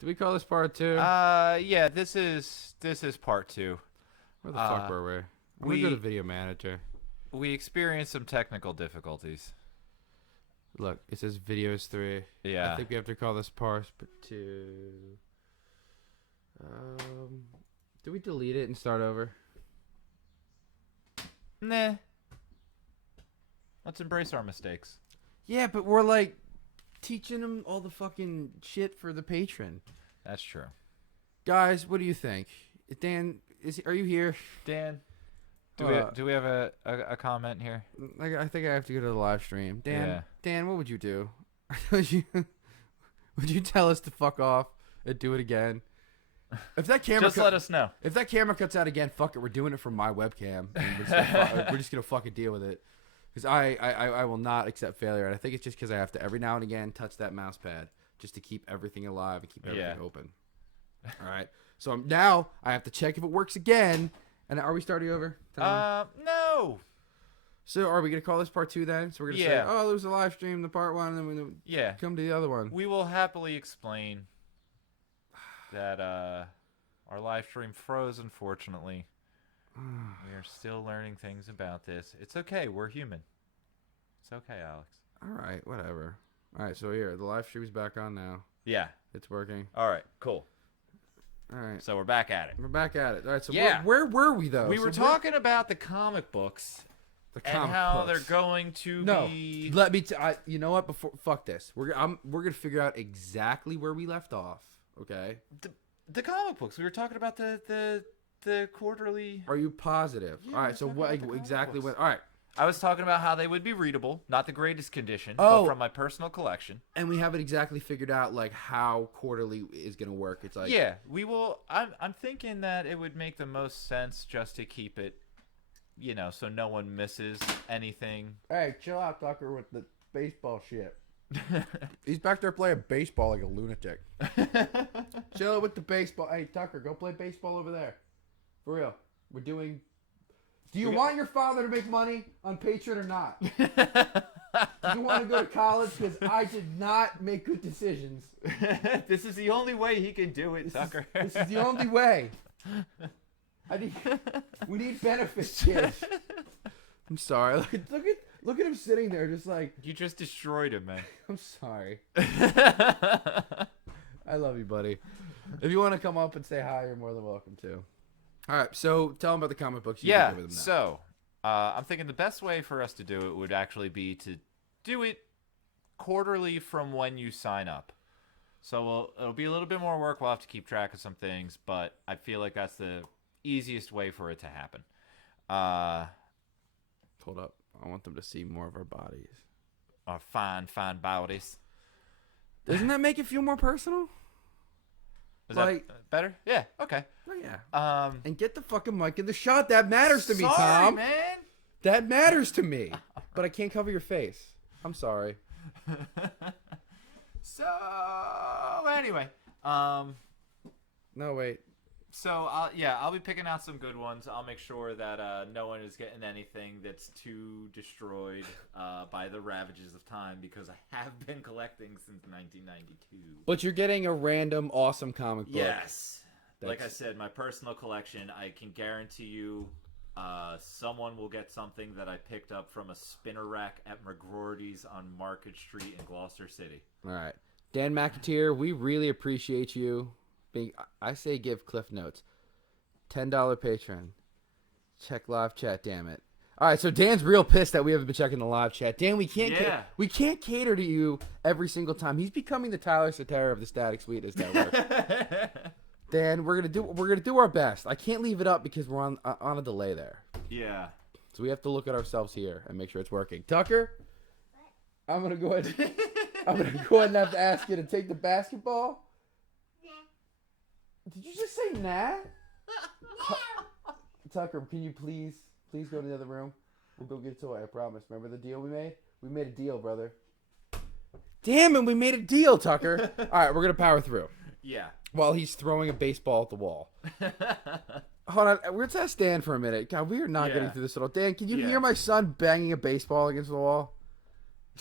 Do we call this part 2? Yeah, this is part 2. Where the fuck were we? We go to Video Manager. We experienced some technical difficulties. Look, it says Videos 3. Yeah. I think we have to call this part 2. Do we delete it and start over? Nah. Let's embrace our mistakes. Yeah, but we're like teaching them all the fucking shit for the patron. That's true. Guys, what do you think? Dan, are you here? Dan, do we have a comment here? I think I have to go to the live stream. Yeah. Dan, what would you do? would you tell us to fuck off and do it again? If that camera just let us know. If that camera cuts out again, fuck it. We're doing it from my webcam. And we're just gonna fucking deal with it. Because I will not accept failure. And I think it's just because I have to every now and again touch that mouse pad just to keep everything alive and keep everything open. All right. So now I have to check if it works again. And are we starting over? No. So are we gonna call this part 2 then? So we're gonna say, oh, there was a live stream, the part 1, and then we're come to the other one. We will happily explain that our live stream froze, unfortunately. We are still learning things about this. It's okay. We're human. It's okay, Alex. All right, whatever. All right, so here, the live stream's back on now. Yeah. It's working. All right, cool. All right. So we're back at it. We're back at it. All right, so yeah. where were we, though? We were talking about the comic books. And how they're going to be... Let me... you know what? Fuck this. We're going to figure out exactly where we left off, okay? The comic books. We were talking about the quarterly... Are you positive? Yeah, all right, so what exactly... All right. I was talking about how they would be readable. Not the greatest condition, but from my personal collection. And we haven't exactly figured out, like, how quarterly is going to work. It's like... Yeah, we will... I'm thinking that it would make the most sense just to keep it, you know, so no one misses anything. Hey, chill out, Tucker, with the baseball shit. He's back there playing baseball like a lunatic. Chill with the baseball. Hey, Tucker, go play baseball over there. For real. We're doing... Do you want your father to make money on Patreon or not? Do you want to go to college? Because I did not make good decisions. This is the only way he can do it, Tucker. This is the only way. We need benefits, kid. I'm sorry. Look at him sitting there just like... You just destroyed him, man. I'm sorry. I love you, buddy. If you want to come up and say hi, you're more than welcome to. All right, so tell them about the comic books. Yeah, so I'm thinking the best way for us to do it would actually be to do it quarterly from when you sign up. So it'll be a little bit more work. We'll have to keep track of some things, but I feel like that's the easiest way for it to happen. Hold up. I want them to see more of our bodies. Our fine bodies. Doesn't that make it feel more personal? Is that better? Yeah, okay. Oh, yeah. And get the fucking mic in the shot. That matters to me, Tom. Man. That matters to me. But I can't cover your face. I'm sorry. So, anyway. No, wait. So, I'll be picking out some good ones. I'll make sure that no one is getting anything that's too destroyed by the ravages of time, because I have been collecting since 1992. But you're getting a random awesome comic book. Yes. Like I said, my personal collection, I can guarantee you someone will get something that I picked up from a spinner rack at McGroarty's on Market Street in Gloucester City. All right. Dan McAteer, we really appreciate you. I say give Cliff Notes. $10 patron. Check live chat, damn it. All right, so Dan's real pissed that we haven't been checking the live chat. Dan, we can't cater to you every single time. He's becoming the Tyler Cetera of the Static Sweetness Network. Dan, we're gonna do our best. I can't leave it up because we're on a delay there. Yeah. So we have to look at ourselves here and make sure it's working. Tucker, I'm gonna go ahead. I'm gonna go ahead and have to ask you to take the basketball. Did you just say nah? Tucker, can you please go to the other room? We'll go get a toy, I promise. Remember the deal we made? We made a deal, brother. Damn it, we made a deal, Tucker. All right, we're going to power through. Yeah. While he's throwing a baseball at the wall. Hold on, let's ask Dan for a minute. God, we are not getting through this at all. Dan, can you hear my son banging a baseball against the wall?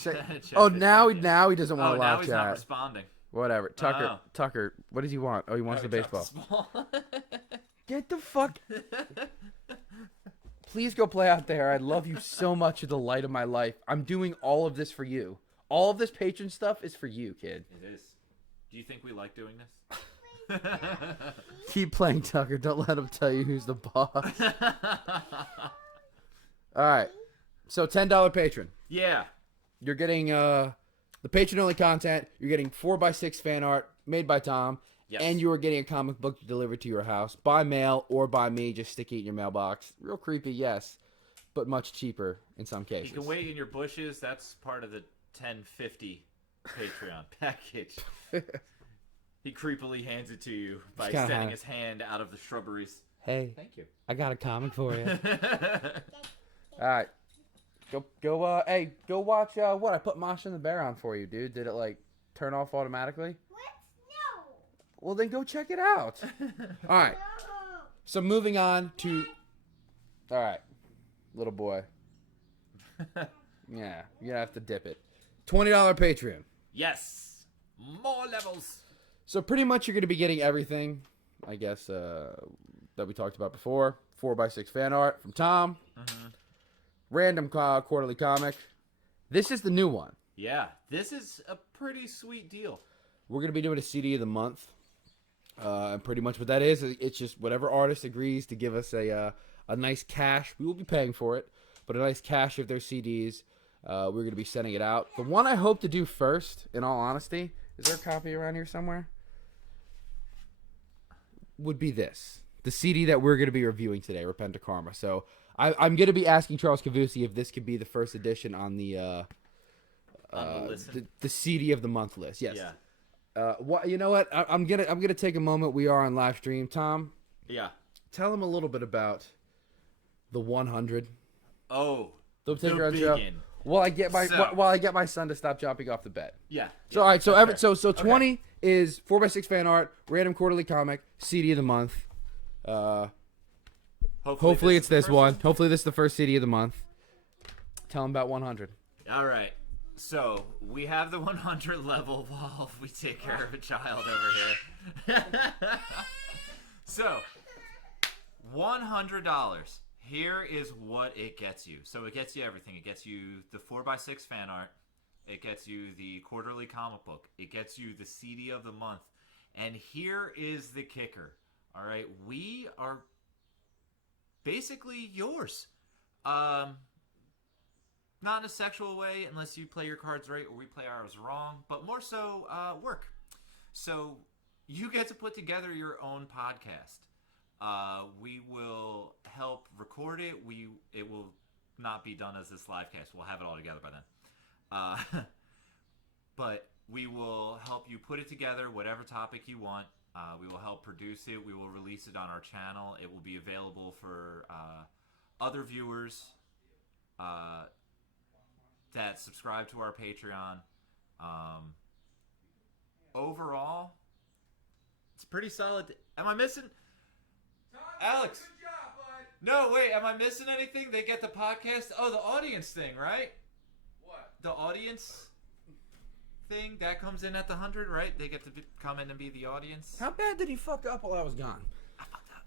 Now he doesn't want to live chat. Now he's not responding. Whatever. Tucker. Oh. Tucker. What does he want? Oh, he wants the baseball. Get the fuck. Please go play out there. I love you so much. You're the light of my life. I'm doing all of this for you. All of this patron stuff is for you, kid. It is. Do you think we like doing this? Keep playing, Tucker. Don't let him tell you who's the boss. All right. So $10 patron. Yeah. You're getting the patron-only content. You're getting 4x6 fan art made by Tom. Yes. And you are getting a comic book delivered to your house by mail or by me. Just stick it in your mailbox. Real creepy, yes, but much cheaper in some cases. You can wait in your bushes. That's part of the $10.50 Patreon package. He creepily hands it to you by extending his hand out of the shrubberies. Hey, Thank you. I got a comic for you. All right. Go watch what I put Masha and the Bear on for you, dude. Did it like turn off automatically? What? No. Well, then go check it out. All right. So moving on to, all right, little boy. Yeah, you're gonna have to dip it. $20 Patreon. Yes. More levels. So pretty much you're gonna be getting everything, I guess, that we talked about before. 4x6 fan art from Tom. Mm-hmm. Random quarterly comic. This is the new one. Yeah, this is a pretty sweet deal. We're going to be doing a CD of the month. And pretty much what that is, it's just whatever artist agrees to give us a nice cash. We will be paying for it, but a nice cash of their CDs. We're going to be sending it out. The one I hope to do first, in all honesty, is there a copy around here somewhere? Would be this. The CD that we're going to be reviewing today, Repent to Karma. So I'm going to be asking Charles Kavoossi if this could be the first edition on the CD of the month list. Yes. Yeah. You know what? I'm gonna take a moment. We are on live stream. Tom, Yeah. tell him a little bit about the 100. Oh. The The intro. biggin. While I get my son to stop jumping off the bed. Yeah. So all right. So 20 is 4x6 fan art, random quarterly comic, CD of the month. Hopefully it's this one. Hopefully this is the first CD of the month. Tell him about 100. All right. So we have the 100 level while we take care of a child over here. So $100. Here is what it gets you. So it gets you everything. It gets you the 4x6 fan art. It gets you the quarterly comic book. It gets you the CD of the month. And here is the kicker. All right. We are basically yours. Not in a sexual way unless you play your cards right or we play ours wrong, but more so work. So you get to put together your own podcast. We will help record it. It will not be done as this live cast. We'll have it all together by then. But we will help you put it together, whatever topic you want. We will help produce it. We will release it on our channel. It will be available for other viewers that subscribe to our Patreon. Overall, it's pretty solid. Am I missing? Alex. Good job, bud. No, wait. Am I missing anything? They get the podcast. Oh, the audience thing, right? What? The audience thing that comes in at the 100, right? They get to come in and be the audience. How bad did he fuck up while I was gone?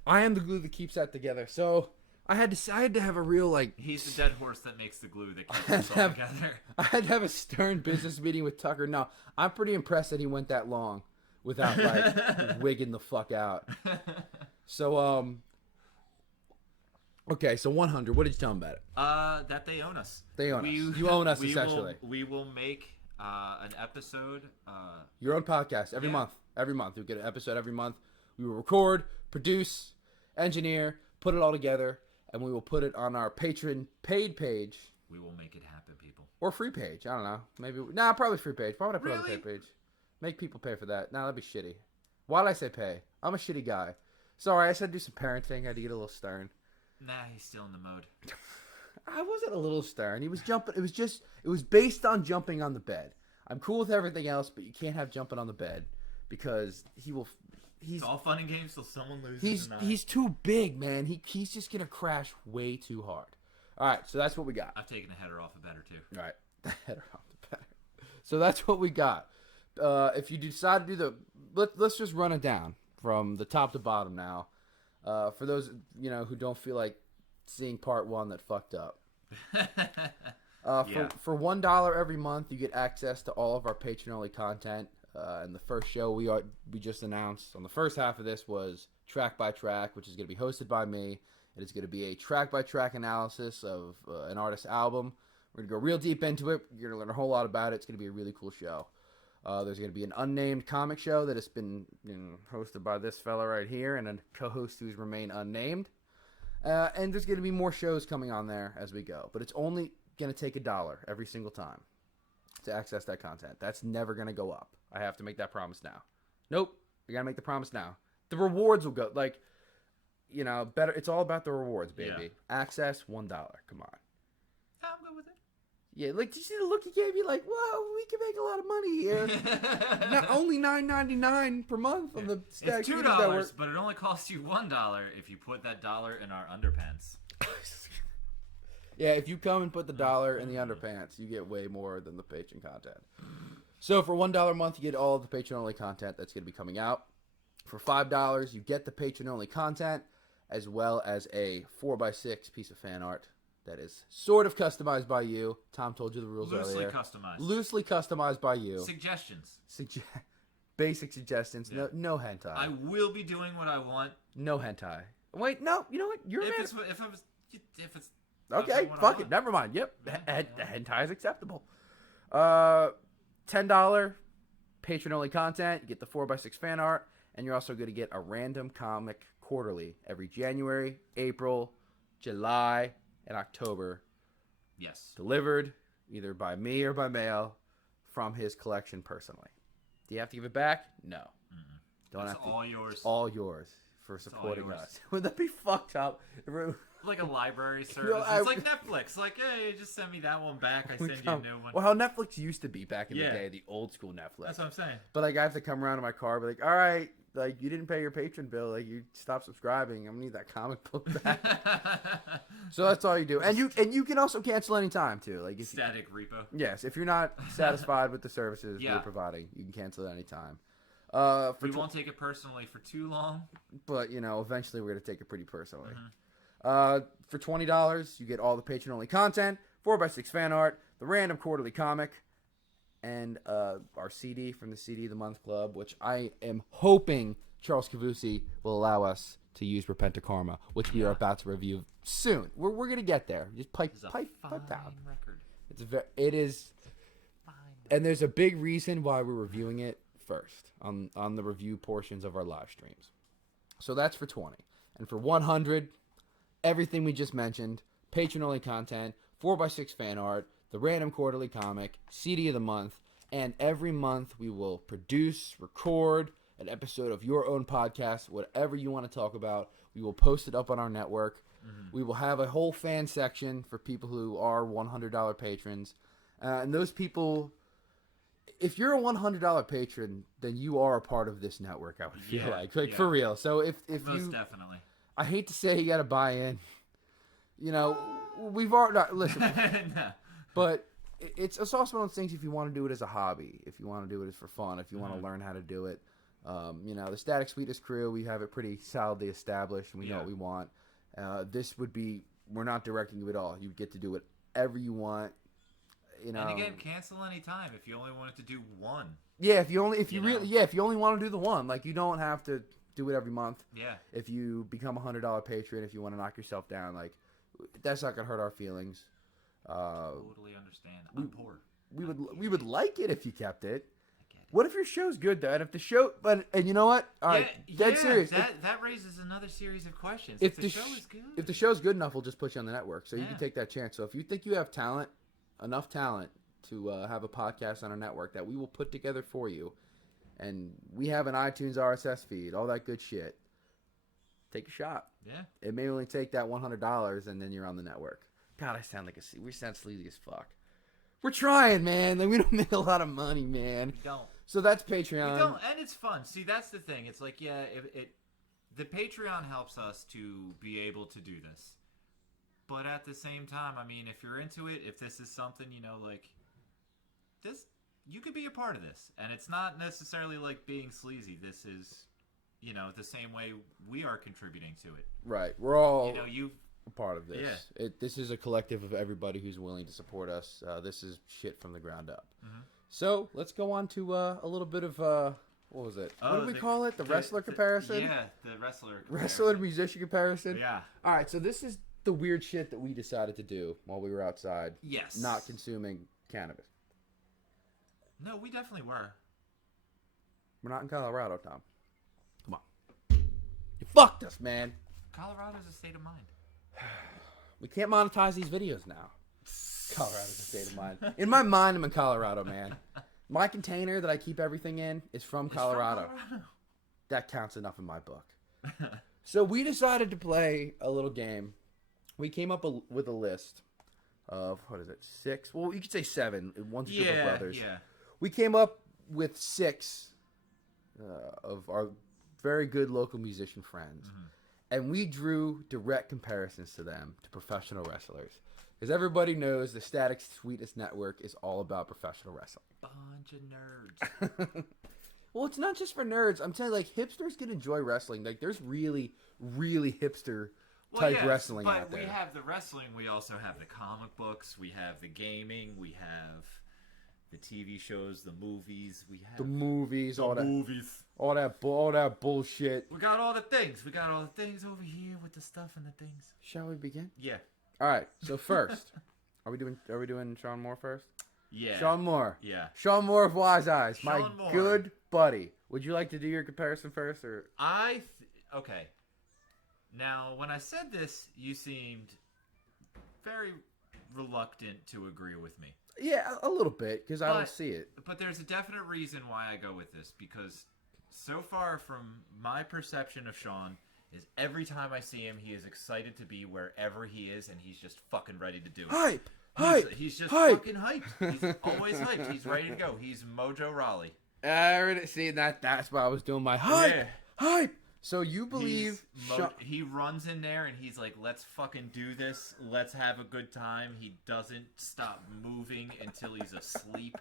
I am the glue that keeps that together. So I had to have a real like. He's the dead horse that makes the glue that keeps us all together. I had to have a stern business meeting with Tucker. No, I'm pretty impressed that he went that long without like wigging the fuck out. So okay, so 100. What did you tell him about it? That they own us. They own us. You own us essentially. We will make an episode. Your own podcast every Yeah. month. Every month you'll get an episode every month. We will record, produce, engineer, put it all together, and we will put it on our Patreon paid page. We will make it happen, people. Or free page. I don't know. Maybe. Probably free page. Why would I put it on the paid page? Make people pay for that. No, that'd be shitty. Why did I say pay? I'm a shitty guy. Sorry, I said do some parenting. I had to get a little stern. Nah, he's still in the mode. I wasn't a little stern. He was jumping. It was based on jumping on the bed. I'm cool with everything else, but you can't have jumping on the bed because It's all fun and games till someone loses. He's too big, man. He's just gonna crash way too hard. All right, so that's what we got. I've taken a header off a better too. All right, the header off the better. So that's what we got. If you decide to do let's just run it down from the top to bottom now. For those who don't feel like seeing part one that fucked up. Yeah. For $1 every month, you get access to all of our patron only content. And the first show we just announced on the first half of this was Track by Track, which is going to be hosted by me. It is going to be a track by track analysis of an artist's album. We're going to go real deep into it. You're going to learn a whole lot about it. It's going to be a really cool show. There's going to be an unnamed comic show that has been hosted by this fella right here and a co-host who's remained unnamed. And there's going to be more shows coming on there as we go. But it's only going to take $1 every single time to access that content. That's never going to go up. I have to make that promise now. Nope. I got to make the promise now. The rewards will go, better. It's all about the rewards, baby. Yeah. Access, $1. Come on. I'm good with it. Yeah, did you see the look he gave me? Like, whoa, we can make a lot of money here. Not only $9.99 per month on the Stack It's $2, Network. but it only costs you $1 if you put that dollar in our underpants. Yeah, if you come and put the $1 in the underpants, you get way more than the Patreon content. So for $1 a month, you get all of the Patreon-only content that's going to be coming out. For $5, you get the Patreon-only content, as well as a 4x6 piece of fan art that is sort of customized by you. Tom told you the rules Loosely earlier. customized. Loosely customized by you. Suggestions. Basic suggestions. Yeah. No hentai. I will be doing what I want. No hentai. Wait, no. You know what? You're a man. If it's Okay, what I fuck want. it. Never mind. Yep, Yeah. the hentai is acceptable. $10 Patreon-only content. You get the 4x6 fan art, and you're also going to get a random comic quarterly every January, April, July, and October, Yes. delivered either by me or by mail from his collection personally. Do you have to give it back? No. Don't It's have to. all yours. It's all yours for supporting yours. us. Would that be fucked up? Like a library service. It's like Netflix. Like, hey, just send me that one back. I send you a new one. Well, how Netflix used to be back in Yeah. the day, the old school Netflix. That's what I'm saying. But I have to come around to my car, and be like, all right, you didn't pay your patron bill, you stopped subscribing. I'm gonna need that comic book back. So that's all you do, and you can also cancel anytime too. If Static repo. yes, if you're not satisfied with the services we're Yeah. providing, you can cancel at any time. We won't take it personally for too long. But eventually we're gonna take it pretty personally. Mm-hmm. For $20, you get all the patron-only content, 4x6 fan art, the random quarterly comic, and our CD from the CD of the Month Club, which I am hoping Charles Kavoossi will allow us to use Repent of Karma, which we are about to review soon. We're gonna get there. Just pipe down. Record. It is, Fine. and there's a big reason why we're reviewing it first on the review portions of our live streams. So that's for 20, and for 100. Everything we just mentioned, patron-only content, 4x6 fan art, the random quarterly comic, CD of the month, and every month we will produce, record an episode of your own podcast, whatever you want to talk about. We will post it up on our network. Mm-hmm. We will have a whole fan section for people who are $100 patrons. And those people, if you're a $100 patron, then you are a part of this network, I would feel like for real. So if Most definitely. I hate to say you got to buy in. We've already listen, No. but it's also one of those things. If you want to do it as a hobby, if you want to do it as for fun, if you want to learn how to do it, the Static Sweetest crew, we have it pretty solidly established, and we know what we want. This would be, we're not directing you at all. You get to do whatever you want. And again, cancel anytime if you only wanted to do one. Yeah, if you only want to do the one, you don't have to do it every month. Yeah. If you become a $100 patron, if you want to knock yourself down, that's not gonna hurt our feelings. Totally understand. I'm poor. We would like it if you kept it. I get it. What if your show's good though? And if the show, and you know what? All right, dead serious. That raises another series of questions. If the show is good. If the show's good enough, we'll just put you on the network, so you Yeah. can take that chance. So if you think you have talent, enough talent to have a podcast on our network that we will put together for you, and we have an iTunes RSS feed, all that good shit. Take a shot. Yeah. It may only take that $100, and then you're on the network. God, I sound we sound sleazy as fuck. We're trying, man. We don't make a lot of money, man. We don't. So that's Patreon. We don't, and it's fun. See, that's the thing. It's like, the Patreon helps us to be able to do this. But at the same time, I mean, if you're into it, if this is something, this, you could be a part of this, and it's not necessarily like being sleazy. This is, the same way we are contributing to it. Right. We're all You a part of this. Yeah. This is a collective of everybody who's willing to support us. This is shit from the ground up. Mm-hmm. So let's go on to a little bit of what was it? What did we call it? The wrestler comparison? Yeah, the wrestler comparison. Wrestler musician comparison? Yeah. All right, so this is the weird shit that we decided to do while we were outside. Yes. Not consuming cannabis. No, we definitely were. We're not in Colorado, Tom. Come on. You fucked us, man. Colorado's a state of mind. We can't monetize these videos now. Colorado's a state of mind. In my mind, I'm in Colorado, man. My container that I keep everything in is from Colorado. That counts enough in my book. So we decided to play a little game. We came up with a list of, 6? Well, you could say 7. One's a group of brothers. Yeah. We came up with 6 of our very good local musician friends. Mm-hmm. And we drew direct comparisons to them, to professional wrestlers. Because everybody knows the Static Sweetness Network is all about professional wrestling. Bunch of nerds. Well, it's not just for nerds. I'm telling you, like, hipsters can enjoy wrestling. Like, there's really, really hipster type wrestling out there. But we have the wrestling. We also have the comic books. We have the gaming. We have the TV shows, the movies. We have the movies, all movies. All that bullshit. We got all the things. We got all the things over here with the stuff and the things. Shall we begin? Yeah. All right. So first, are we doing Sean Moore first? Yeah. Sean Moore. Yeah. Sean Moore of Wise Eyes, Sean my Moore. good buddy. Would you like to do your comparison first, or? Okay. Now, when I said this, you seemed very reluctant to agree with me. Yeah, a little bit, because I don't see it. But there's a definite reason why I go with this, because so far from my perception of Sean is every time I see him, he is excited to be wherever he is, and he's just fucking ready to do it. He's just fucking hyped. He's always hyped. He's ready to go. He's Mojo Raleigh. I already see that's why I was doing my hype. So you believe he runs in there and he's like, let's fucking do this. Let's have a good time. He doesn't stop moving until he's asleep.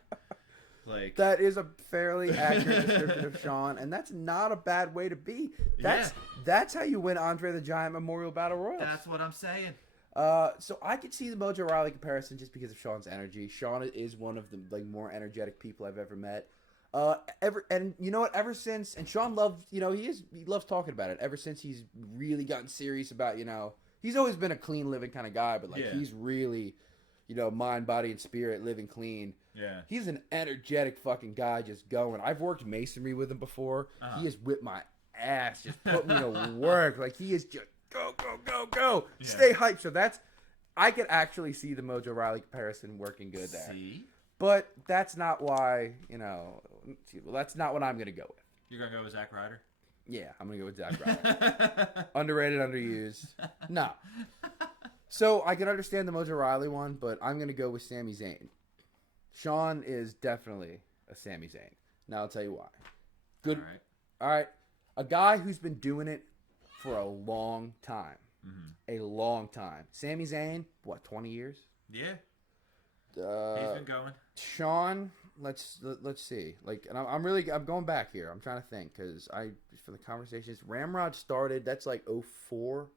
Like, that is a fairly accurate description of Sean, and that's not a bad way to be. That's how you win Andre the Giant Memorial Battle Royal. That's what I'm saying. So I could see the Mojo Rawley comparison just because of Sean's energy. Sean is one of the more energetic people I've ever met. And you know what? Ever since, and Sean loves, he loves talking about it. Ever since he's really gotten serious about, he's always been a clean living kind of guy, but he's really, mind, body, and spirit living clean. Yeah. He's an energetic fucking guy, just going. I've worked masonry with him before. Uh-huh. He has whipped my ass, just put me to work. Like, he is just go. Yeah. Stay hyped. So I could actually see the Mojo Rawley comparison working good there. See? But that's not why, that's not what I'm going to go with. You're going to go with Zack Ryder? Yeah, I'm going to go with Zack Ryder. Underrated, underused. No. So I can understand the Mojo Rawley one, but I'm going to go with Sami Zayn. Sean is definitely a Sami Zayn. Now I'll tell you why. Good. All right. A guy who's been doing it for a long time. Mm-hmm. A long time. Sami Zayn, 20 years? Yeah. He's been going. Sean, let's see. I'm going back here. I'm trying to think because for the conversations, Ramrod started. That's like 04.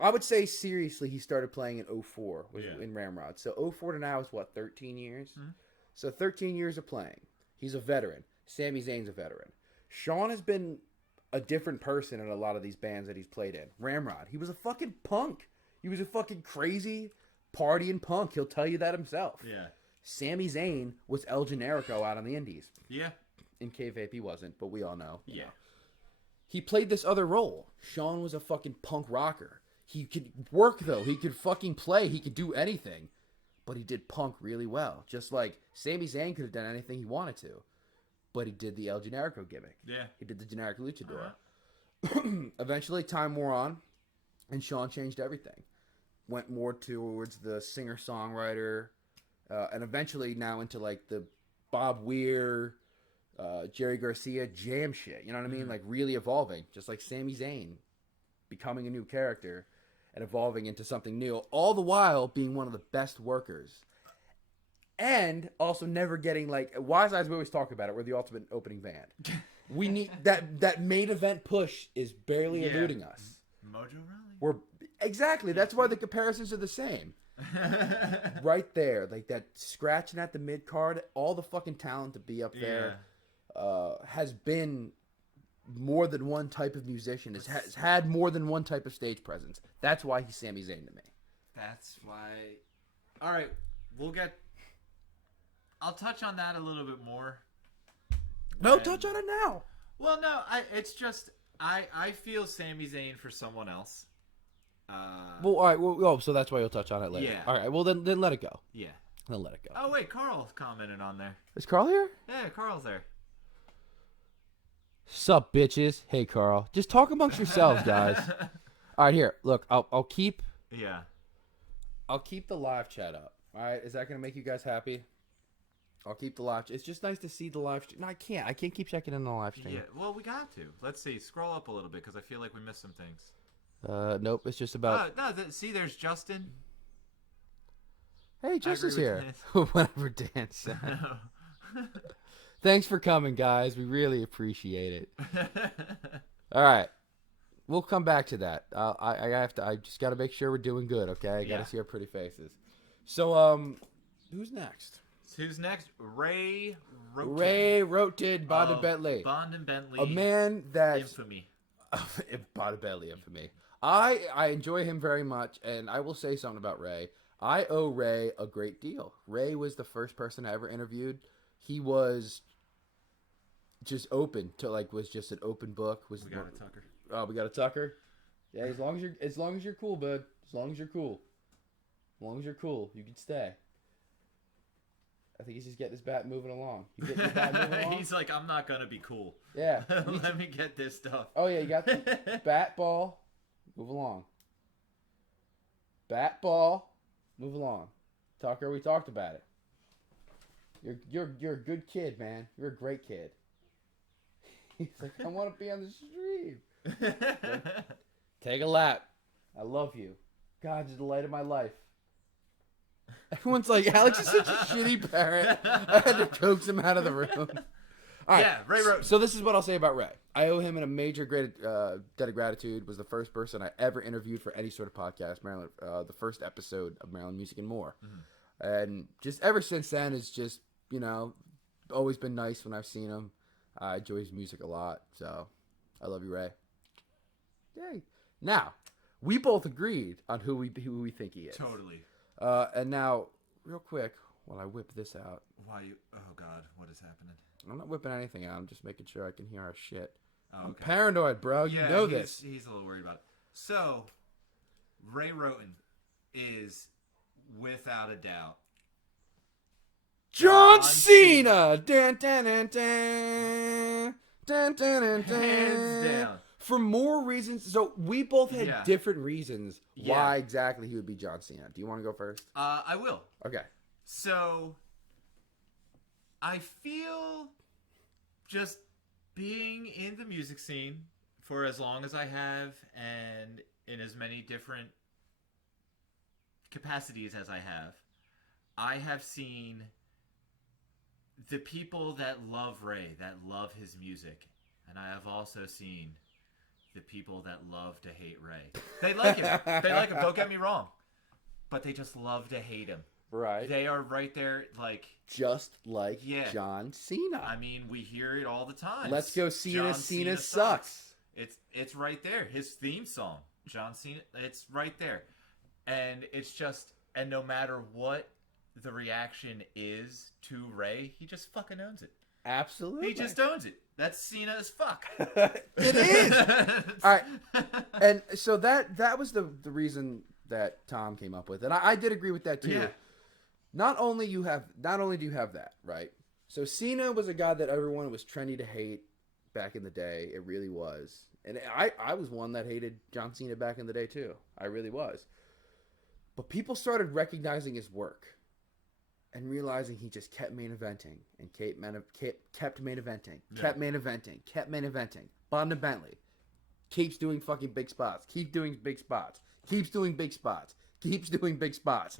I would say seriously, he started playing in 04 in Ramrod. So 04 to now is 13 years. Mm-hmm. So 13 years of playing. He's a veteran. Sami Zayn's a veteran. Sean has been a different person in a lot of these bands that he's played in. Ramrod, he was a fucking punk. He was a fucking crazy partying punk. He'll tell you that himself. Yeah. Sami Zayn was El Generico out on the indies. Yeah. In K-Vape he wasn't, but we all know. Yeah. He played this other role. Sean was a fucking punk rocker. He could work, though. He could fucking play. He could do anything. But he did punk really well. Just like Sami Zayn could have done anything he wanted to. But he did the El Generico gimmick. Yeah. He did the generic luchador. Uh-huh. Eventually, time wore on, and Sean changed everything. Went more towards the singer-songwriter, and eventually now into like the Bob Weir, Jerry Garcia jam shit. You know what I mean? Like really evolving, just like Sami Zayn, becoming a new character and evolving into something new, all the while being one of the best workers. and also never getting like Wise Eyes. We always talk about it. We're the ultimate opening band. We need that main event push is barely eluding us. Mojo Rally. We're exactly. That's why the comparisons are the same. Right there, like that scratching at the mid card, all the fucking talent to be up there has been more than one type of musician. Has had more than one type of stage presence. That's why he's Sami Zayn to me. That's why. All right, I'll touch on that a little bit more. No, touch on it now. Well, no, it's just I feel Sami Zayn for someone else. Well, all right. Well, so that's why you'll touch on it later. Yeah. All right. Well, then let it go. Yeah. Then let it go. Oh wait, Carl commented on there. Is Carl here? Yeah, Carl's there. Sup, bitches? Hey, Carl. Just talk amongst yourselves, guys. All right, here. Look, I'll keep. Yeah. I'll keep the live chat up. All right. Is that gonna make you guys happy? I'll keep the live. It's just nice to see the live stream. No, I can't. I can't keep checking in the live stream. Yeah. Well, we got to. Let's see. Scroll up a little bit because I feel like we missed some things. Nope. It's just about. See, there's Justin. Hey, Justin's here. Whatever Dan said. Thanks for coming, guys. We really appreciate it. All right, we'll come back to that. I just got to make sure we're doing good. Okay, I got to see our pretty faces. So, who's next? Who's next? Ray Roten. Ray Roten, Bond and Bentley. Bond and Bentley. A man that infamy. Bond and Bentley infamy. I enjoy him very much, and I will say something about Ray. I owe Ray a great deal. Ray was the first person I ever interviewed. He was just open to was just an open book. We got a Tucker. Oh, we got a Tucker. Yeah, as long as you're cool, bud. As long as you're cool, you can stay. I think he's just getting his bat moving along. You get your bat moving along? He's like, I'm not gonna be cool. Yeah. Let me get this stuff. Oh yeah, you got the bat ball. Move along. Bat ball. Move along. Tucker, we talked about it. You're a good kid, man. You're a great kid. He's like, I want to be on the stream. Take a lap. I love you. God, you're the light of my life. Everyone's like, Alex is such a shitty parent. I had to coax him out of the room. All right. Yeah, Ray Roten. So this is what I'll say about Ray. I owe him a major great debt of gratitude. Was the first person I ever interviewed for any sort of podcast. Maryland, the first episode of Maryland Music and More. Mm-hmm. And just ever since then, it's just, always been nice when I've seen him. I enjoy his music a lot. So I love you, Ray. Yay. Now, we both agreed on who we think he is. Totally. And now, real quick, while I whip this out. Why you? Oh God, what is happening? I'm not whipping anything out. I'm just making sure I can hear our shit. Oh, okay. I'm paranoid, bro. You know this. He's a little worried about it. So, Ray Roten is, without a doubt, John Cena. Dun, dun, dun, dun. Dun, dun, dun, dun. Hands down. For more reasons. So we both had different reasons why exactly he would be John Cena. Do you want to go first? I will. Okay. So, I feel just being in the music scene for as long as I have and in as many different capacities as I have seen the people that love Ray, that love his music, and I have also seen the people that love to hate Ray. They like him. Don't get me wrong. But they just love to hate him. Right. They are right there, just like John Cena. I mean, we hear it all the time. Let's go Cena. Cena sucks. It's right there. His theme song, John Cena. It's right there, and it's just, and no matter what the reaction is to Ray, he just fucking owns it. Absolutely. He just owns it. That's Cena as fuck. It is. All right. And so that was the reason that Tom came up with, and I did agree with that too. Yeah. Not only do you have that, right? So Cena was a guy that everyone was trendy to hate back in the day. It really was. And I was one that hated John Cena back in the day too. I really was. But people started recognizing his work and realizing he just kept main eventing and kept main eventing. Bond and Bentley keeps doing fucking big spots. Keeps doing big spots.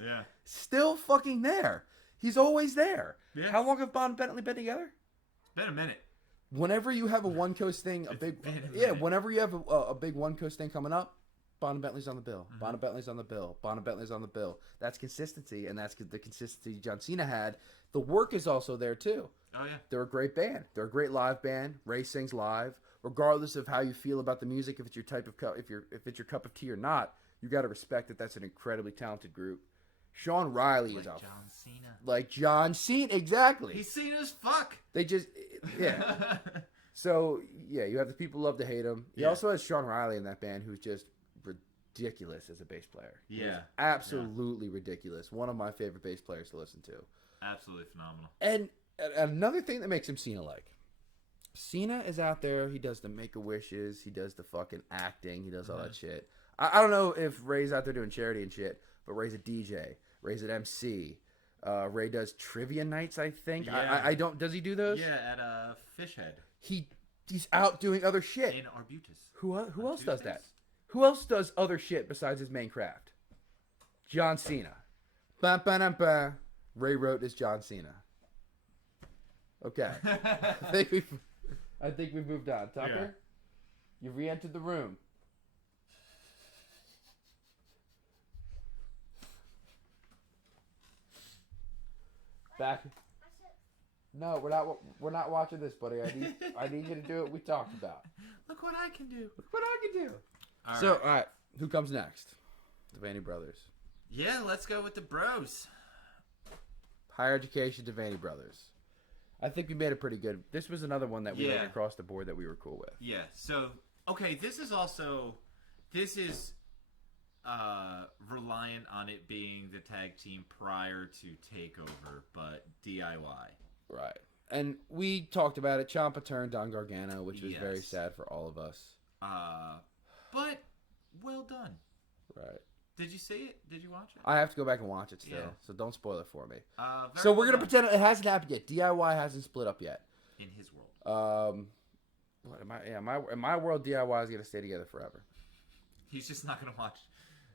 Yeah. Still fucking there. He's always there. Yeah. How long have Bond and Bentley been together? It's been a minute. Whenever you have a One Coast thing, whenever you have a big One Coast thing coming up, Bond and Bentley's on the bill. Mm-hmm. Bond and Bentley's on the bill. Bond and Bentley's on the bill. That's consistency, and that's the consistency John Cena had. The work is also there too. Oh yeah. They're a great band. They're a great live band. Ray sings live, regardless of how you feel about the music. If it's your type of if it's your cup of tea or not, you got to respect that. That's an incredibly talented group. Sean Riley is Like out. John Cena. Like John Cena, exactly. He's Cena as fuck. They just, yeah. So yeah, you have the people who love to hate him. He also has Sean Riley in that band, who's just ridiculous as a bass player. Yeah. Absolutely ridiculous. One of my favorite bass players to listen to. Absolutely phenomenal. And another thing that makes him Cena-like. Cena is out there. He does the Make-A-Wishes. He does the fucking acting. He does all that shit. I don't know if Ray's out there doing charity and shit, but Ray's a DJ. Ray's an MC. Ray does trivia nights, I think. Yeah. I don't. Does he do those? Yeah, at Fishhead. He's out doing other shit. In Arbutus. Who else does Tuesdays? that? Who else does other shit besides his main craft? John Cena. Bum, ba, dum, ba. Ray wrote as John Cena. Okay. I think we've moved on. Tucker, you've re-entered the room. Back. No, we're not watching this, buddy. I need you to do what we talked about. Look what I can do. Look what I can do. All All right. right, who comes next? Devaney Brothers. Yeah, let's go with the bros. Higher Education, Devaney Brothers. I think we made it pretty good. This was another one that we went across the board that we were cool with. Yeah. So, okay, this is reliant on it being the tag team prior to Takeover, but DIY. Right. And we talked about it. Ciampa turned Don Gargano, which was very sad for all of us. But well done. Right. Did you see it? Did you watch it? I have to go back and watch it still, Yeah. so don't spoil it for me. Very So we're well gonna done. pretend it hasn't happened yet. DIY hasn't split up yet. In his world. What am I? Yeah, in my world, DIY is gonna stay together forever. He's just not gonna watch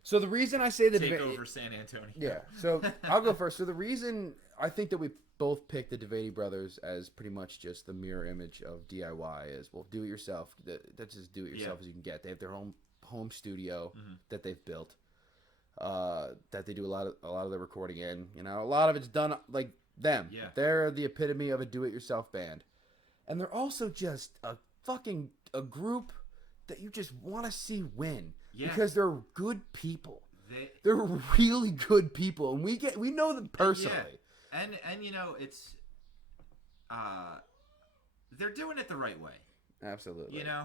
So the reason I say that Takeover San Antonio. Yeah. So I'll go first. So the reason I think that we both picked the Devaney Brothers as pretty much just the mirror image of DIY is, well, do it yourself. That's as do it yourself as you can get. They have their home studio that they've built. That they do a lot of their recording in. You know, a lot of it's done like them. Yeah. They're the epitome of a do-it-yourself band, and they're also just a group that you just want to see win because they're good people. They're really good people, and we know them personally. And you know it's they're doing it the right way. Absolutely. You know,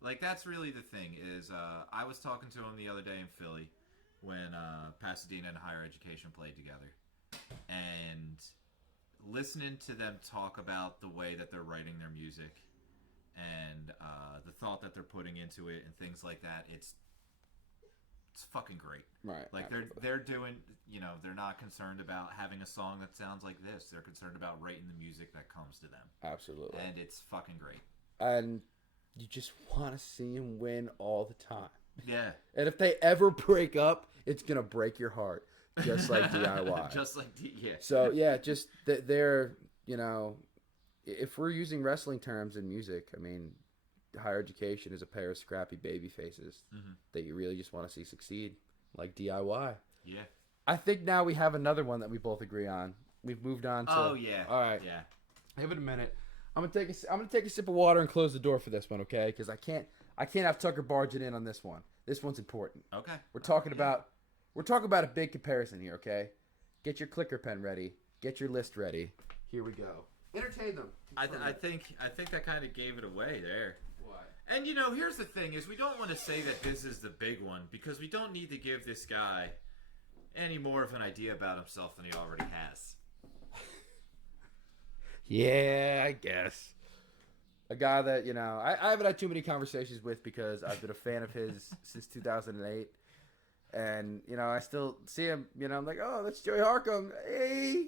like that's really the thing is I was talking to him the other day in Philly when Pasadena and Higher Education played together, and listening to them talk about the way that they're writing their music and the thought that they're putting into it and things like that, it's fucking great. Right. Like they're doing, you know, they're not concerned about having a song that sounds like this. They're concerned about writing the music that comes to them. Absolutely. And it's fucking great. And you just want to see them win all the time. Yeah. And if they ever break up, it's gonna break your heart, just like DIY. Just like So yeah, just they're, you know, if we're using wrestling terms in music, I mean, Higher Education is a pair of scrappy baby faces that you really just want to see succeed, like DIY. Yeah. I think now we have another one that we both agree on. We've moved on to. Oh yeah. All right. Yeah. Give it a minute. I'm gonna take a sip of water and close the door for this one, okay? Because I can't have Tucker barging in on this one. This one's important. Okay. We're talking about a big comparison here, okay? Get your clicker pen ready. Get your list ready. Here we go. Entertain them. I think that kind of gave it away there. What? And you know, here's the thing: is we don't want to say that this is the big one because we don't need to give this guy any more of an idea about himself than he already has. Yeah, I guess. A guy that, you know, I haven't had too many conversations with because I've been a fan of his since 2008. And, you know, I still see him, you know, I'm like, oh, that's Joey Harcum. Hey,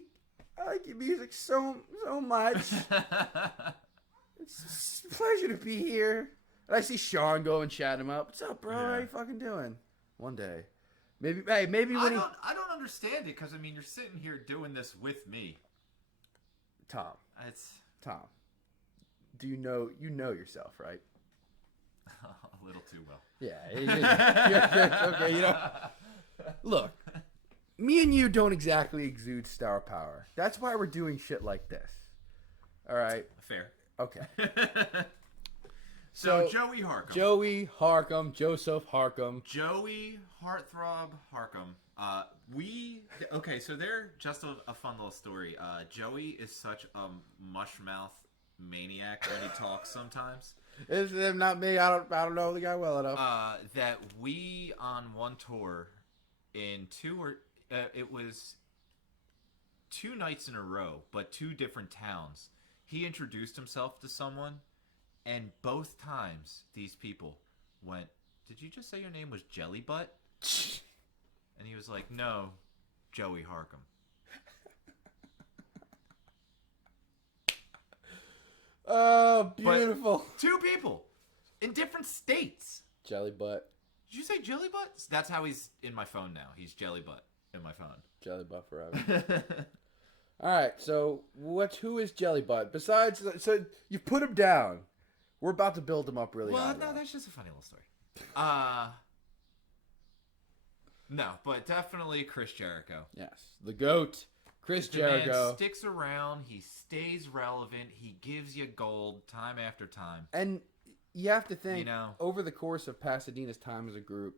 I like your music so much. It's a pleasure to be here. And I see Sean go and chat him up. What's up, bro? Yeah. How you fucking doing? One day. Maybe when he I don't understand it because I mean you're sitting here doing this with me. Tom. It's Tom. Do you know yourself, right? a little too well. Yeah. Okay, you know. Look, me and you don't exactly exude star power. That's why we're doing shit like this. All right. Fair. Okay. So Joey Harcum. Joey Harcum, Joseph Harcum. Joey Heartthrob Harcum. Okay, so they're just a fun little story. Joey is such a mushmouth maniac when he talks sometimes. It's not me. I don't know the guy well enough. That we on one tour in it was 2 nights in a row, but 2 different towns. He introduced himself to someone, and both times these people went, "Did you just say your name was Jelly Butt?" And he was like, "No, Joey Harcum." Oh, beautiful. But 2 people in different states. Jelly Butt. Did you say Jelly Butt? That's how he's in my phone now. He's Jelly Butt in my phone. Jelly Butt forever. All right, so who is Jelly Butt? Besides, so you put him down. We're about to build him up really high. Well, no, that's just a funny little story. No, but definitely Chris Jericho. Yes, the GOAT, Chris Jericho. Man sticks around. He stays relevant. He gives you gold time after time. And you have to think, over the course of Pasadena's time as a group,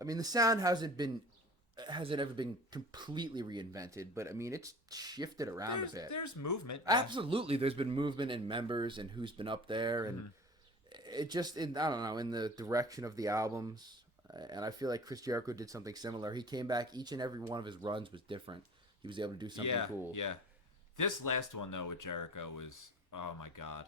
I mean, the sound hasn't ever been completely reinvented, but I mean, it's shifted around a bit. There's movement. Absolutely, there's been movement in members and who's been up there, and it just, I don't know, in the direction of the albums. And I feel like Chris Jericho did something similar. He came back, each and every one of his runs was different. He was able to do something cool. Yeah. This last one, though, with Jericho was, oh my God,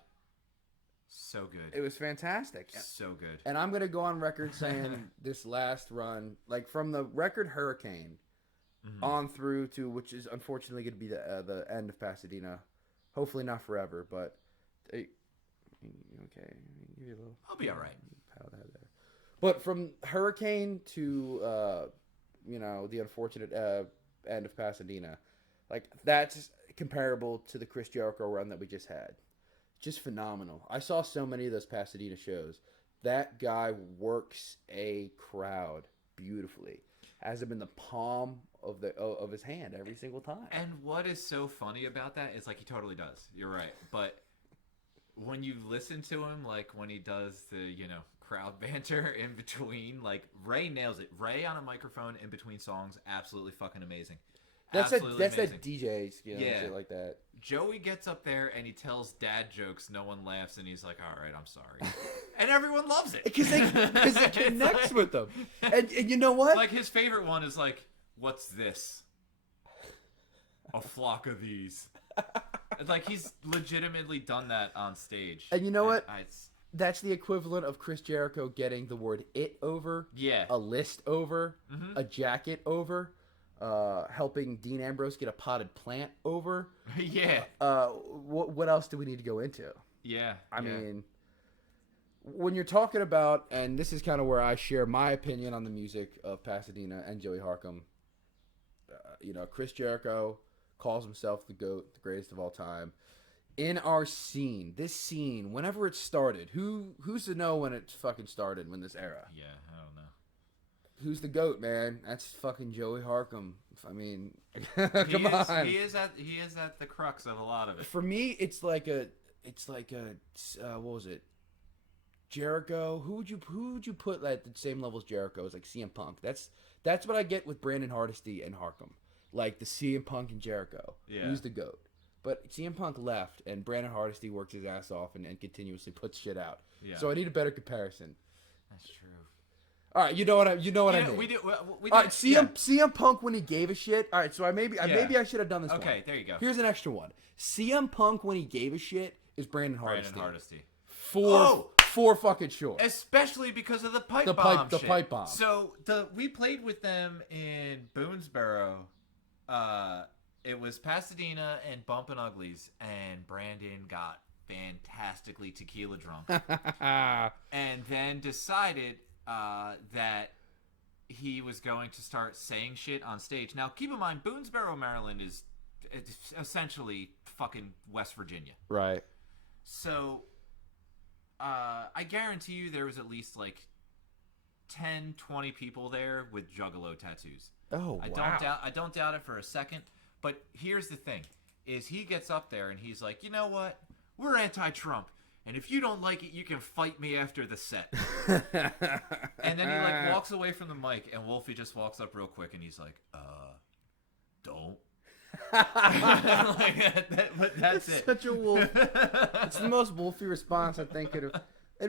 so good. It was fantastic. So good. And I'm going to go on record saying this last run, like from the record Hurricane on through to, which is unfortunately going to be the end of Pasadena. Hopefully not forever, but okay. Give you a little. I'll be all right. But from Hurricane to, the unfortunate end of Pasadena, like that's comparable to the Chris Jericho run that we just had. Just phenomenal. I saw so many of those Pasadena shows. That guy works a crowd beautifully. Has him in the palm of his hand every single time. And what is so funny about that is like he totally does. You're right. But when you listen to him, like when he does the, crowd banter in between, like Ray nails it. Ray on a microphone in between songs, absolutely fucking amazing. That's amazing. that DJ skill and Yeah. shit like that. Joey gets up there and he tells dad jokes. No one laughs, and he's like, "All right, I'm sorry," and everyone loves it because it connects with them. And you know what? Like his favorite one is like, "What's this? A flock of these." Like he's legitimately done that on stage. And you know what? That's the equivalent of Chris Jericho getting the word "it" over, a list over, a jacket over, helping Dean Ambrose get a potted plant over. Yeah. What else do we need to go into? Yeah. I mean, when you're talking about, and this is kind of where I share my opinion on the music of Pasadena and Joey Harcum. Chris Jericho calls himself the GOAT, the greatest of all time. In our scene, whenever it started, who's to know when it fucking started, when this era? Yeah, I don't know. Who's the GOAT, man? That's fucking Joey Harcum. I mean, come on. He is at the crux of a lot of it. For me, it's like a what was it? Jericho. Who would you put at the same level as Jericho? It's like CM Punk. That's what I get with Brandon Hardesty and Harcum. Like the CM Punk and Jericho. Yeah. Who's the GOAT? But CM Punk left, and Brandon Hardesty works his ass off and continuously puts shit out. Yeah. So I need a better comparison. That's true. All right, you know what I mean. We do. All right, CM Punk when he gave a shit. All right, so maybe I should have done this. Okay, one. There you go. Here's an extra one. CM Punk when he gave a shit is Brandon Hardesty. For fucking sure. Especially because of the pipe the bomb. The pipe bomb. So we played with them in Boonesboro. It was Pasadena and Bumpin' Uglies, and Brandon got fantastically tequila drunk, and then decided that he was going to start saying shit on stage. Now, keep in mind, Boonesboro, Maryland is essentially fucking West Virginia. Right. So, I guarantee you there was at least like 10, 20 people there with Juggalo tattoos. Oh, wow. I don't doubt it for a second. But here's the thing: is he gets up there and he's like, you know what? We're anti-Trump, and if you don't like it, you can fight me after the set. And then he like walks away from the mic, and Wolfie just walks up real quick, and he's like, don't. But that's it. Such a Wolf. It's the most Wolfie response I think could have.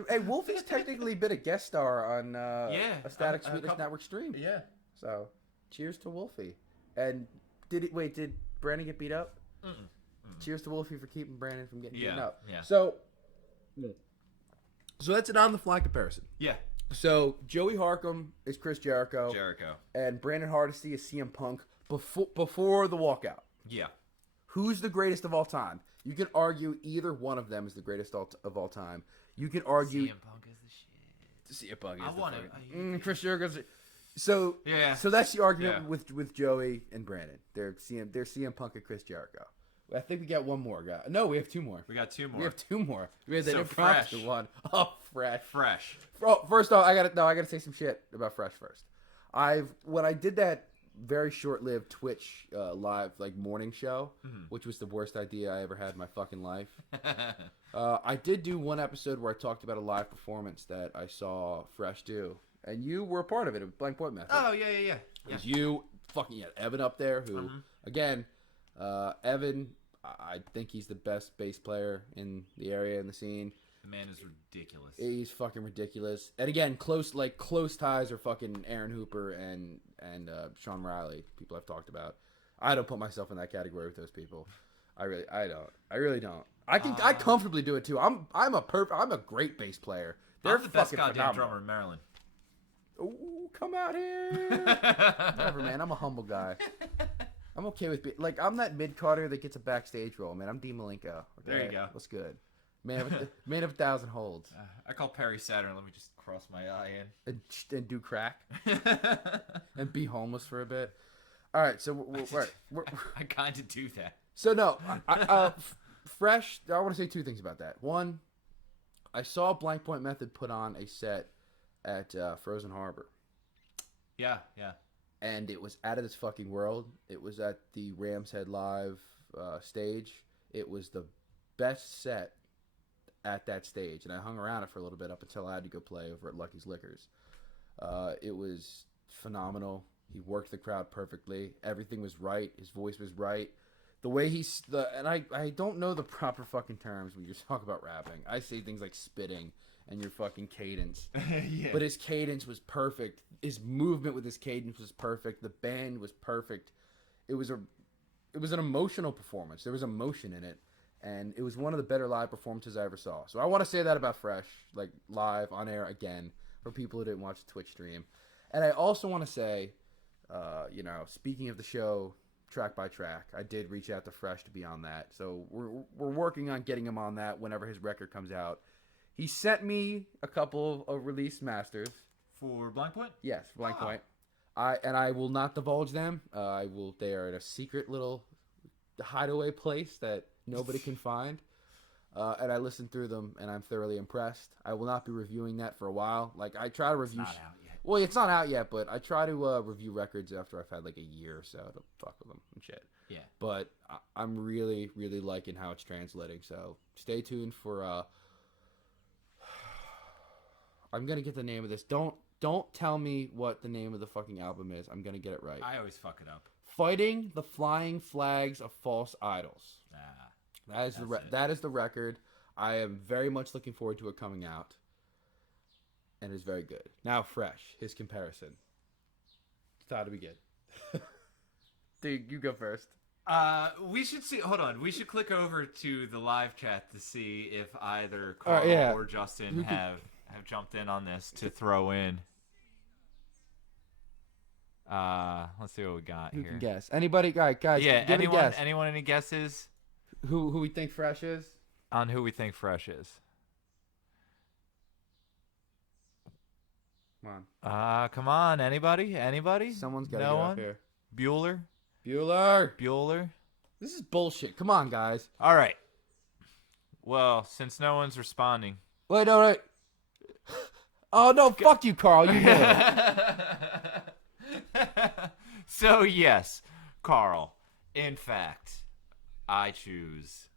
And Wolfie's technically been a guest star on a Static Swedish Network stream. Yeah. So, cheers to Wolfie. And did Brandon get beat up? Cheers to Wolfie for keeping Brandon from getting beaten up. Yeah. So that's an on-the-fly comparison. Yeah. So Joey Harcum is Chris Jericho. Jericho. And Brandon Hardesty is CM Punk before the walkout. Yeah. Who's the greatest of all time? You can argue either one of them is the greatest of all time. You can argue CM Punk is the shit. CM Punk is I want it. Chris Jericho's. So yeah. So that's the argument with Joey and Brandon. They're CM Punk and Chris Jericho. I think we got one more guy. No, we have two more. We got two more. We have two more. We have the So impromptu Fresh. one. Oh, Fresh. Fresh. First off, I gotta say some shit about Fresh first. When I did that very short-lived Twitch live like morning show, which was the worst idea I ever had in my fucking life. I did do one episode where I talked about a live performance that I saw Fresh do, and you were a part of it. At Blank Point Method. Oh yeah. It was you, fucking Evan up there, who again, Evan. I think he's the best bass player in the area, in the scene. The man is ridiculous. He's fucking ridiculous. And again, close ties are fucking Aaron Hooper and Sean Riley, people I've talked about. I don't put myself in that category with those people. I really don't. I comfortably do it too. I'm a great bass player. They're I'm the best fucking goddamn phenomenal. drummer in Maryland. Ooh, come out here. Whatever, man. I'm a humble guy. I'm okay with I'm that mid-carder that gets a backstage role, man. I'm D. Malenko. Okay? There you go. What's good? Man of 1,000 holds. I call Perry Saturn. Let me just cross my eye in. And do crack. And be homeless for a bit. All right, so we're I kind of do that. So no, Fresh. I want to say two things about that. One, I saw Blank Point Method put on a set at Frozen Harbor. Yeah. And it was out of this fucking world. It was at the Rams Head Live stage. It was the best set at that stage, and I hung around it for a little bit up until I had to go play over at Lucky's Liquors. It was phenomenal. He worked the crowd perfectly. Everything was right. His voice was right. The way and I don't know the proper fucking terms when you talk about rapping. I say things like spitting and your fucking cadence. Yeah. But his cadence was perfect. His movement with his cadence was perfect. The band was perfect. It was an emotional performance. There was emotion in it. And it was one of the better live performances I ever saw. So I want to say that about Fresh, like live on air again, for people who didn't watch the Twitch stream. And I also want to say, speaking of the show, track by track, I did reach out to Fresh to be on that. So we're working on getting him on that whenever his record comes out. He sent me a couple of release masters. For Blank Point? Yes, Blank Point. I will not divulge them. They are at a secret little hideaway place that nobody can find. And I listened through them, and I'm thoroughly impressed. I will not be reviewing that for a while. Like, I try to review... It's not out yet. Well, it's not out yet, but I try to review records after I've had like a year or so to fuck with them and shit. Yeah. But I'm really, really liking how it's translating. So stay tuned for... I'm going to get the name of this. Don't tell me what the name of the fucking album is. I'm going to get it right. I always fuck it up. Fighting the Flying Flags of False Idols. That is the record. I am very much looking forward to it coming out. And it's very good. Now, Fresh, his comparison. Thought it'd be good. Dude, you go first. We should see. Hold on. We should click over to the live chat to see if either Carl or Justin have jumped in on this to throw in. Let's see what we got Who here. can guess? Anybody? Guys, Yeah. give Anyone? a guess. Anyone? Any guesses Who we think Fresh is? on who we think Fresh is? Come on. Come on. Anybody? Anybody? Someone's got to No get one? up here. Bueller? Bueller. Bueller? This is bullshit. Come on, guys. All right. Well, since no one's responding. Wait, no, wait. Oh, no, fuck you, Carl. You know it. So, yes, Carl, in fact, I choose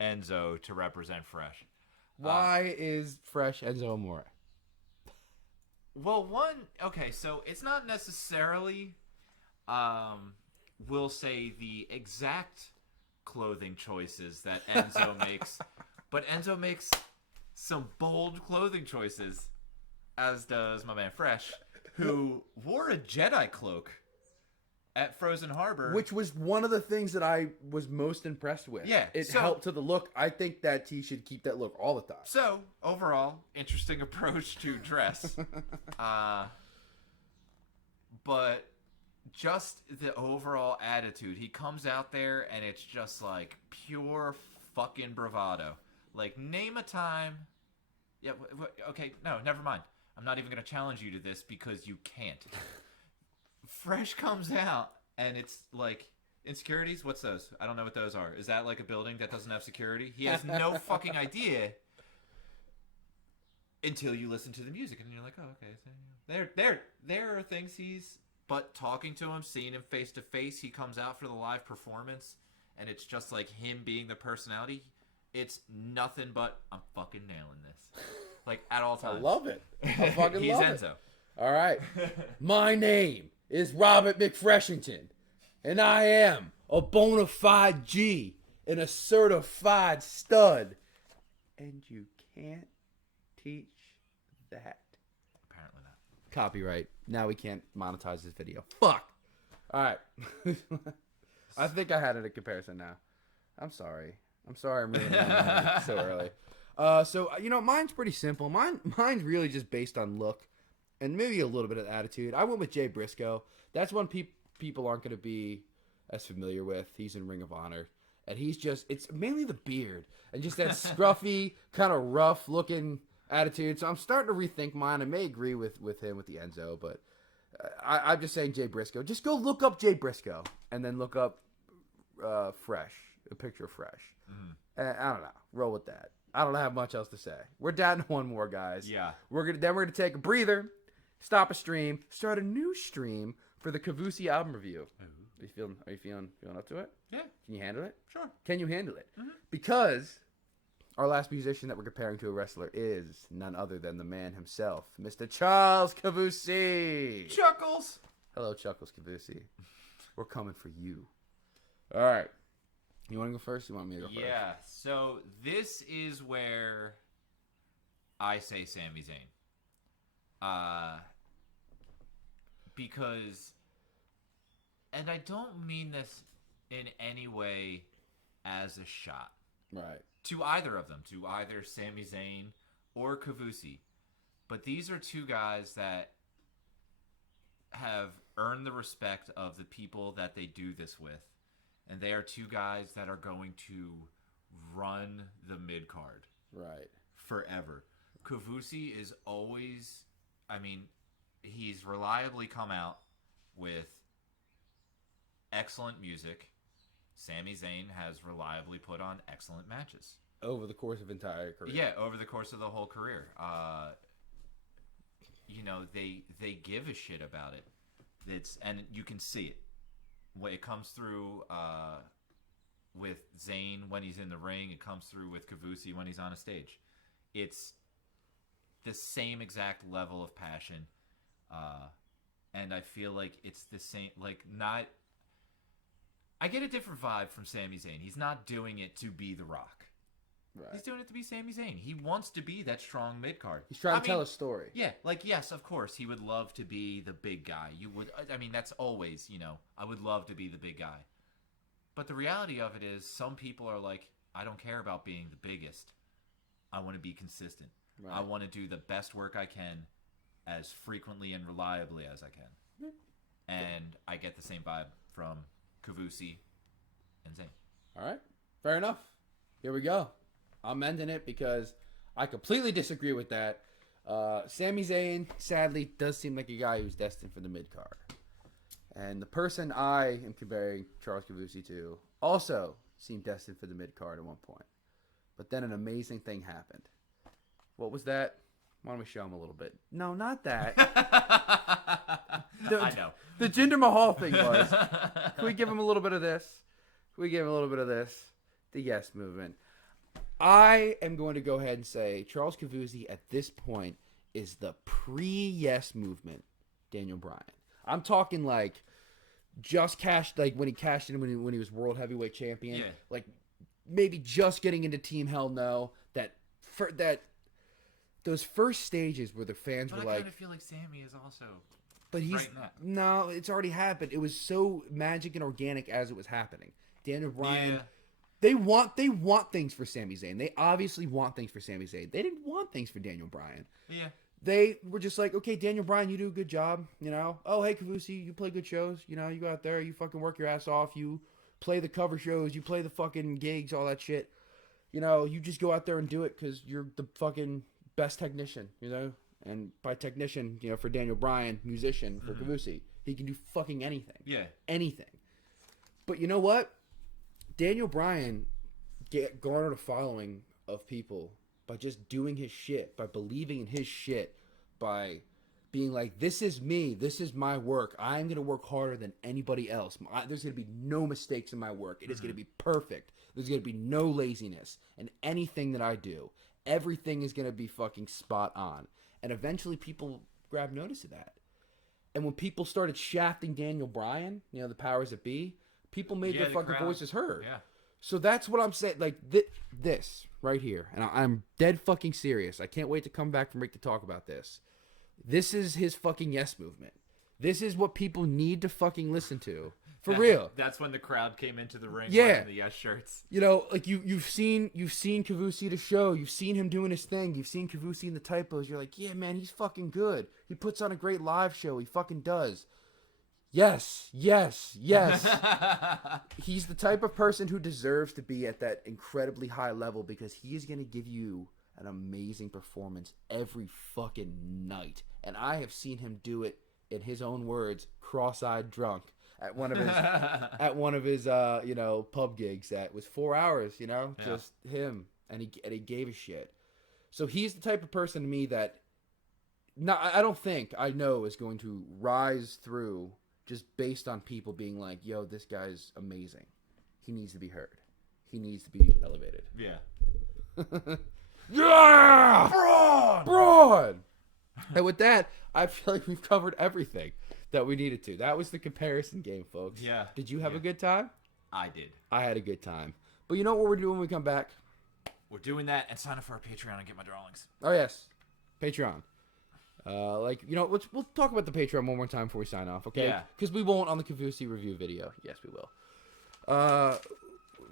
Enzo to represent Fresh. Why is Fresh Enzo Amore? Well, okay, so it's not necessarily, we'll say, the exact clothing choices that Enzo makes, but Enzo makes some bold clothing choices, as does my man Fresh, who wore a Jedi cloak at Frozen Harbor. Which was one of the things that I was most impressed with. Yeah, It so- helped to the look. I think that he should keep that look all the time. So, overall, interesting approach to dress. But just the overall attitude. He comes out there and it's just like pure fucking bravado. Like, name a time. Yeah, okay, no, never mind. I'm not even going to challenge you to this because you can't. Fresh comes out and it's like, insecurities? What's those? I don't know what those are. Is that like a building that doesn't have security? He has no fucking idea until you listen to the music and you're like, oh, okay. So, there are things but talking to him, seeing him face to face, he comes out for the live performance and it's just like him being the personality. It's nothing but, I'm fucking nailing this. Like, at all times. I love it. I fucking He's love Enzo. it. All right. My name is Robert McFreshington, and I am a bona fide G and a certified stud. And you can't teach that. Apparently not. Copyright. Now we can't monetize this video. Fuck. All right. I think I had it in comparison now. I'm sorry. I'm ruining it so early. So mine's pretty simple. Mine's really just based on look and maybe a little bit of attitude. I went with Jay Briscoe. That's one people aren't going to be as familiar with. He's in Ring of Honor, and it's mainly the beard and just that scruffy, kind of rough looking attitude. So I'm starting to rethink mine. I may agree with him with the Enzo, but I'm just saying Jay Briscoe. Just go look up Jay Briscoe and then look up Fresh, a picture of Fresh. Mm-hmm. I don't know. Roll with that. I don't have much else to say. We're down to one more, guys. Yeah. We're gonna take a breather, stop a stream, start a new stream for the Kavoossi album review. Ooh. Are you feeling up to it? Yeah. Can you handle it? Sure. Can you handle it? Mm-hmm. Because our last musician that we're comparing to a wrestler is none other than the man himself, Mr. Charles Kavoossi. Chuckles. Hello, Chuckles Kavoossi. We're coming for you. All right. You want to go first? You want me to go first? Yeah. So this is where I say Sami Zayn. Because, and I don't mean this in any way as a shot. Right. To either of them, to either Sami Zayn or Kavoossi. But these are two guys that have earned the respect of the people that they do this with. And they are two guys that are going to run the mid-card. Right. Forever. Kavoossi is always, he's reliably come out with excellent music. Sami Zayn has reliably put on excellent matches. Over the course of entire career. Yeah, over the course of the whole career. They give a shit about it. And you can see it. It comes through with Zayn when he's in the ring. It comes through with Kavoossi when he's on a stage. It's the same exact level of passion. And I feel like it's the same, I get a different vibe from Sami Zayn. He's not doing it to be The Rock. Right. He's doing it to be Sami Zayn. He wants to be that strong mid-card. He's trying to tell a story. Yeah, yes, of course, he would love to be the big guy. That's always, I would love to be the big guy. But the reality of it is, some people are like, I don't care about being the biggest. I want to be consistent. Right. I want to do the best work I can as frequently and reliably as I can. And I get the same vibe from Kavoossi and Zayn. All right. Fair enough. Here we go. I'm ending it because I completely disagree with that. Sami Zayn, sadly, does seem like a guy who's destined for the mid-card. And the person I am comparing Charles Kavoossi to also seemed destined for the mid-card at one point. But then an amazing thing happened. What was that? Why don't we show him a little bit? No, not that. I know. The Jinder Mahal thing was. Can we give him a little bit of this? Can we give him a little bit of this? The Yes Movement. I am going to go ahead and say Charles Kavoossi at this point is the pre-Yes Movement Daniel Bryan. I'm talking like just cashed, like when he cashed in when he was World Heavyweight Champion. Yeah. Like maybe just getting into Team Hell No. Those first stages where the fans were I like, kind of feel like Sammy is also. but he's right in that. no, it's already happened. It was so magic and organic as it was happening. Daniel Bryan. Yeah. They want things for Sami Zayn. They obviously want things for Sami Zayn. They didn't want things for Daniel Bryan. Yeah. They were just like, okay, Daniel Bryan, you do a good job, you know. Oh, hey, Kavoossi, you play good shows, you know. You go out there, you fucking work your ass off. You play the cover shows, you play the fucking gigs, all that shit. You know, you just go out there and do it because you're the fucking best technician, you know. And by technician, you know, for Daniel Bryan, musician for Kavoossi, he can do fucking anything. Yeah. Anything. But you know what? Daniel Bryan garnered a following of people by just doing his shit, by believing in his shit, by being like, this is me, this is my work. I'm going to work harder than anybody else. There's going to be no mistakes in my work. It is going to be perfect. There's going to be no laziness. And anything that I do, everything is going to be fucking spot on. And eventually people grabbed notice of that. And when people started shafting Daniel Bryan, you know, the powers that be, people made their fucking crowd. voices heard. Yeah. So that's what I'm saying. Like, this right here. And I'm dead fucking serious. I can't wait to come back from break to talk about this. This is his fucking Yes Movement. This is what people need to fucking listen to. For real. That's when the crowd came into the ring Yeah. wearing the Yes shirts. You know, like you've seen Kavoossi the show. You've seen him doing his thing. You've seen Kavoossi in the typos. You're like, yeah, man, he's fucking good. He puts on a great live show. He fucking does. Yes, yes, yes. He's the type of person who deserves to be at that incredibly high level because he is going to give you an amazing performance every fucking night. And I have seen him do it, in his own words, cross-eyed drunk at one of his you know, pub gigs that was 4 hours, you know, just him, and he gave a shit. So he's the type of person to me that I don't think I know is going to rise through just based on people being like, yo, this guy's amazing. He needs to be heard. He needs to be elevated. Yeah. Yeah! Braun! And with that, I feel like we've covered everything that we needed to. That was the comparison game, folks. Yeah. Did you have a good time? I did. I had a good time. But you know what we're doing when we come back? We're doing that and sign up for our Patreon and get my drawings. Oh, yes. Patreon. Like, you know, we'll talk about the Patreon one more time before we sign off, okay? Yeah. Because we won't on the Kavoossi review video. Yes, we will.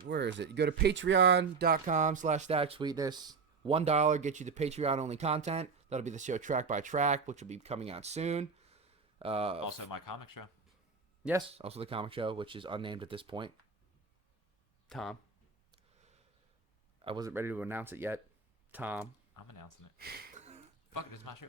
Where is it? You go to patreon.com/StackSweetness. $1 gets you the Patreon-only content. That'll be the show track by track, which will be coming out soon. Also, my comic show. Yes, also the comic show, which is unnamed at this point. Tom. I wasn't ready to announce it yet. Tom. I'm announcing it. Fuck it, it's my show.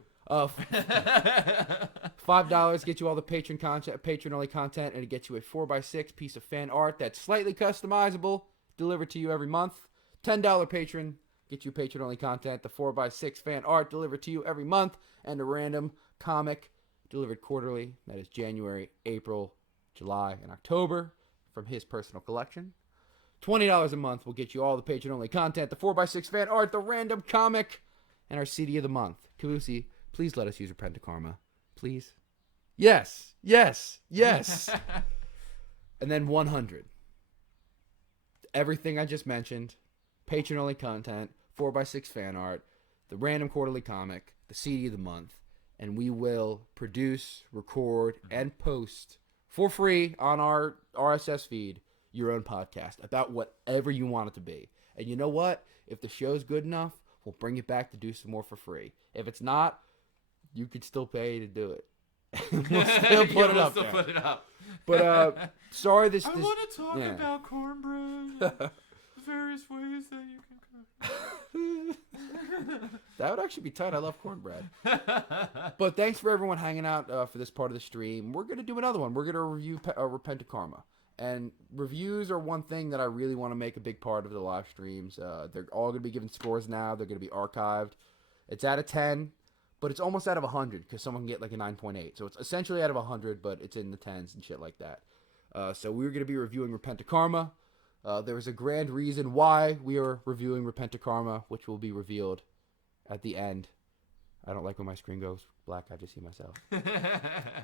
$5 gets you all the patron-only content, and it gets you a 4x6 piece of fan art that's slightly customizable, delivered to you every month. $10 patron gets you patron-only content, the 4x6 fan art delivered to you every month, and a random comic delivered quarterly. That is January, April, July, and October from his personal collection. $20 a month will get you all the patron-only content, the 4x6 fan art, the random comic, and our CD of the month. Kavoossi, please let us use Repent Karma. Please. Yes. Yes. Yes. And then 100. Everything I just mentioned. Patron-only content. 4x6 fan art. The random quarterly comic. The CD of the month. And we will produce, record, and post for free on our RSS feed your own podcast about whatever you want it to be. And you know what? If the show's good enough, we'll bring it back to do some more for free. If it's not, you could still pay to do it. We'll still put it up there. Put it up. But sorry, I want to talk about cornbread. Various ways that you can cook. That would actually be tight. I love cornbread. But thanks for everyone hanging out for this part of the stream. We're going to do another one. We're going to review Repent of Karma. And reviews are one thing that I really want to make a big part of the live streams. They're all going to be given scores now. They're going to be archived. It's out of 10, but it's almost out of 100 because someone can get like a 9.8. So it's essentially out of 100, but it's in the 10s and shit like that. So we're going to be reviewing Repent of Karma. There is a grand reason why we are reviewing Repent of Karma, which will be revealed at the end. I don't like when my screen goes black. I just see myself.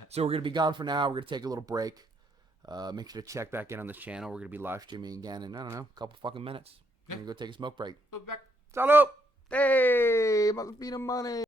So we're going to be gone for now. We're going to take a little break. Make sure to check back in on this channel. We're going to be live streaming again in, I don't know, a couple fucking minutes. We're going to go take a smoke break. We'll be back. Salud! Hey! Must be the money!